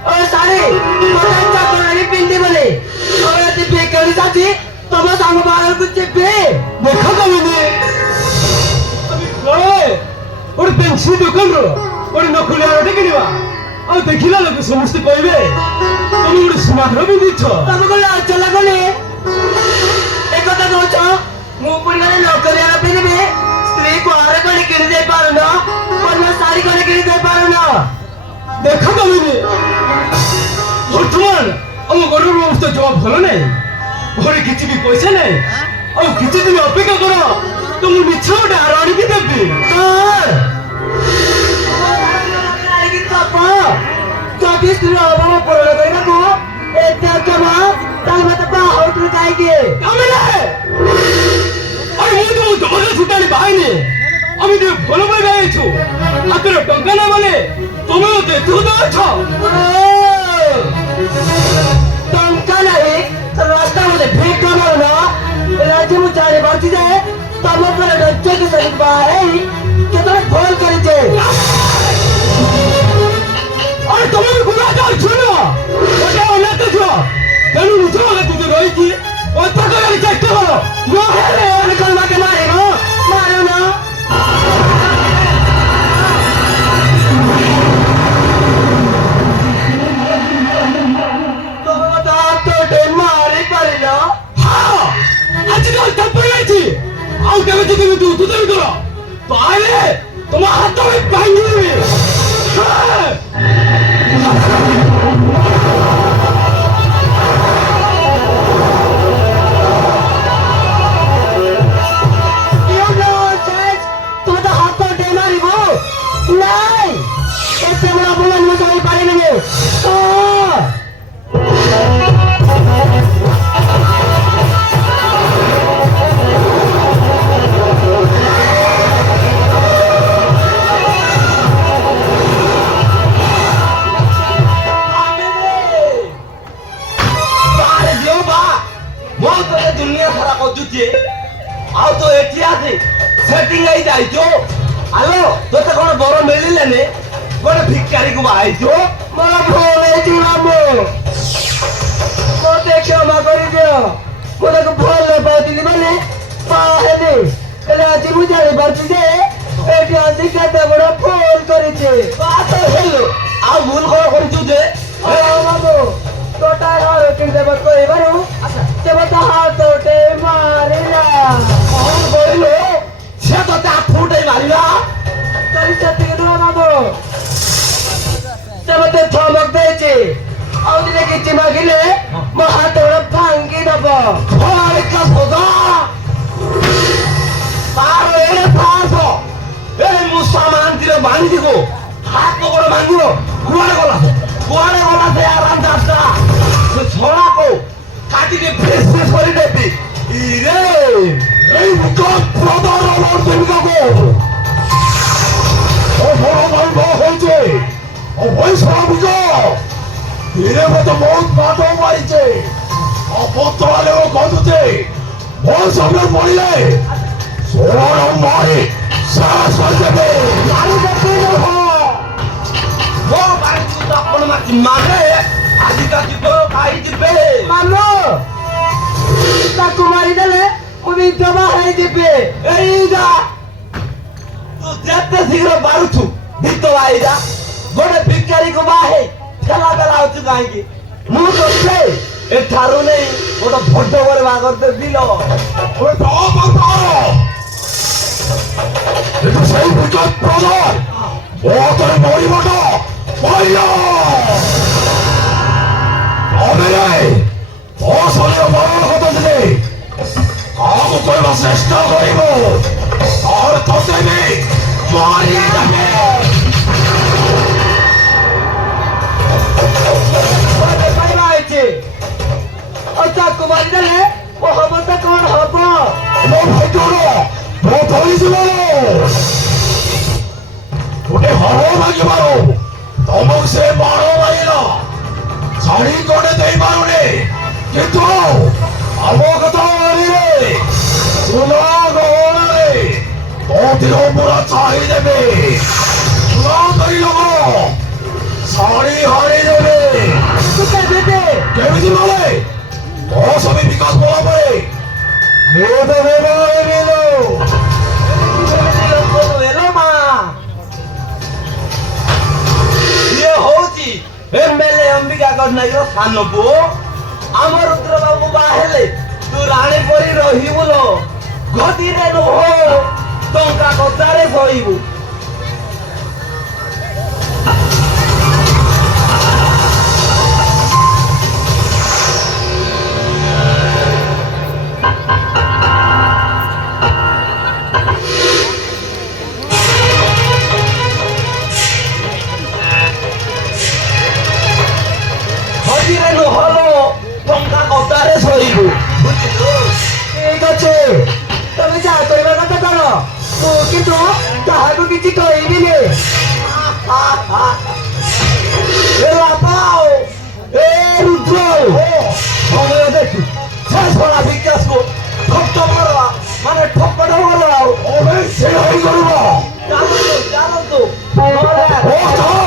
ओ सारे मोठ्यांच्या कोणाने पिंडी बोले ती बेकरी जाती तब सांग बाहेर कुठे बे देखा का मैंने अभी कळे और पेंसिल दुकान रो और नखुले आटे किनिवा ଆଉ ଦେଖିଲା ଲୋକ ସମସ୍ତେ କହିବେ ତମେ ଗୋଟେ ସୁନାର ପିନ୍ଧିଛ ତମେ କହିଲେ ଅଚଲା ଗଲେ ଏ କଥା କହୁଛ ମୁଁ ପୁଣି ଗଲେ ନକରିଆର ପିନ୍ଧିବି ସ୍ତ୍ରୀ କୁଆରେ କରି କିଣି ଦେଇ ପାରୁନ କନ୍ୟା ଶାଢୀ କରି କିଣି ଦେଇ ପାରୁନ ଦେଖା ତମେ ବର୍ତ୍ତମାନ ଆମ ଗରିବ ଅବସ୍ଥା ଜମା ଭଲ ନାହିଁ ଘରେ କିଛି ବି ପଇସା ନାହିଁ ଆଉ କିଛି ଦିନ ଅପେକ୍ଷା କର ତ ମୁଁ ମିଛ ଗୋଟେ ହାର ଆଣିକି ଦେବି ଯଦି ସ୍ତ୍ରୀ ଅଭାବ ପୂରଣ କରିବାକୁ ଏତେ ଅକ୍ଷମ ତାହେଲେ ମତେ ବାହା ହଉଥିଲୁ କାହିଁକି আমি তো জমানা ছুটানি পাইনি আমি তো ভালো পাই গাইছো হাতের টঙ্কা না বলে তুমি ওকে দুধ আছ ଟଙ୍କା ନାହିଁ ରାସ୍ତା ମତେ ଭିକ ମାରୁନ ରାଜି ମୁଁ ଜାଣିପାରୁଛି ଯେ ତମ ଉପରେ ରଜ୍ୟକୁ ସହିତ ବାହା ହେଇ କେତେବେଳେ ଭୁଲ କରିଛେ আরে তুমি গুণা যাচ্ছো না ওটা অনেক ছো তেমন বুঝো না তুই রয়েছি অত্যা করার চেষ্টা করো ନହେଲେ ଅନେକ ମାକେ ମାରିବ ମାରୁନ ତମେ ମତେ ହାତଟେ ମାରି ପାରିଲ হ্যাঁ আজকাল তারপরে যাচ্ছি আউ কেবে যদি তুমি উত্তর করো তাহলে তোমার হাত আমি ভাঙিয়ে দেবে হ্যাঁ তুমি তো হাতଟେ ମାରିବ ନାଇଁ ଏତେ ବଡ଼ ଅପମାନ ମୁଁ ସହି ପାରିବିନି दुनिया सारा कजुचे आउ तो एठी आसे सेटिंग आई जाइछो आलो तोते कोन बर मिलिलेने गोटे भिखारी को बाइछो ମୋର ଭୁଲ ହେଇଛି ବାବୁ ମୋତେ କ୍ଷମା କରିଦିଅ ମୁଁ ତାକୁ ଭଲ ପାଉଥିଲି ବୋଲି ବାହା ହେଲି ହେଲେ ଆଜି ମୁଁ ଜାଣିପାରୁଛି ଯେ ଏଠି ଆସି କେତେ ବଡ଼ ଭୁଲ କରିଛି बात हेलो आ भूल करिछु जे ବାବୁ ତୋଟା ଘର କିଣିଦେବ କହିବାରୁ ସେ ମୋତେ ହାତଟେ ମାରିଲା कौन बोलिलो से तोते आ फुटाई मारिला ତୋରି ସେତିକି ନୁହଁ ବାବୁ ସେ ମୋତେ ଧମକ ଦେଇଛି ଆଉ ଦିନେ କିଛି ମାଗିଲେ ମୋ ହାତ ଗୋଡ଼ ଭାଙ୍ଗି ଦବ अरे का खुदा तार एने पासो ए मुसा मानतिर बांधी को हाथ को गोड़ बांधिरो कुआरे गला से आराम जाता से छोड़ा को काटी के फेस করে দেবি ইরে এই মুকট প্রদার আমার দেবিকা গো ও বড় ভাই হইছে ও ভাই সাবুজো ধীরে মতো বহুত পাটো মারিছে অপত্রালে ও কততে বল সামনে পড়িলে সোনার মারি সাস হয়ে যাবে গাড়ি দেখতে যাবো ও বাড়ি তো আপন মাটি মানে আজি কাটি তো খাই দিবে ମାମୁ ତାକୁ ମାରିଦେଲେ ମୁଁ ବିଧବା ହେଇଯିବି এইটা তো যেতে শীঘ্র বাড়ুছু ভিত আইরা গোটে ভিখারি কো বাহে খেলা বেলা হচ্ছে কাহিকি ମୁଁ ତୋତେ ଏଠାରୁ ନେଇ ଗୋଟେ ଭୋଟ করে ବାଗରତେ দিল ওরে তো বাতার এটা সেই বিকট প্রদান ওতরে মরিবটা পাইলা অবেলাই অসলে মরণ হতে দিলে কাম করিবার চেষ্টা করিব আর তোতে নেই মারি যাবে ତାକୁ ମାରିଦେଲେ ମୋ ଅବସ୍ଥା କଣ ହବ ମୋ ଭାଇଟର ମୋ ଧରିଯିବ ଗୋଟେ ହର ମାଗିବାର ତମକୁ ସେ ବାଣ ମାରିଲା ଶାଢୀ କୋଟେ ଦେଇପାରୁନି କିନ୍ତୁ ଆମ କଥା ମାରିଲେ ସୁନା ଗହଣାରେ ତୋ ଦେହ ପୁରା ଚାହି ଦେବେ ସୁନା କରି ଲଗ ଶାଢୀ ହାଣି ଦେବେ ତୁ କେବେ ଦେ କେମିତି ନହେଲେ ମୋ ସବି ବିକାଶ କଲା ପରେ ମୁଁ ତ ହେଲୋ ହେଲୋ ମା ଇଏ ହଉଛି ଏମଏଲଏ ଅମ୍ବିକା ପଟ୍ଟନାୟକର ସାନ ପୁଅ ଆମ ରୁଦ୍ର ବାବୁ ବାହା ହେଲେ ତୁ ରାଣୀ ପରି ରହିବୁ ଲୋ ଗଦିରେ ନୁହ ଟଙ୍କା କଚାରେ ଶୋଇବୁ ଗଦିରେ ନୁହ ଲୋ ଟଙ୍କା କଚାରେ ଶୋଇବୁ ବୁଝିଲୁ ঠিক আছে ତମେ ଯାହା କରିବା କଥା କର ତୁ କିନ୍ତୁ କାହାକୁ କିଛି କହିବିନି ଏ ବାପା এ রুদ্র ସମୟ ଦେଖି ସେ ଶଳା ବିକାଶକୁ ଠକ ମାରବା ମାନେ ଠକ ଠକ ଆଉ ଅବେ ସେ ହେଇଗଲୁ ଚାଲନ୍ତୁ ଚାଲନ୍ତୁ ନହେଲେ ଓ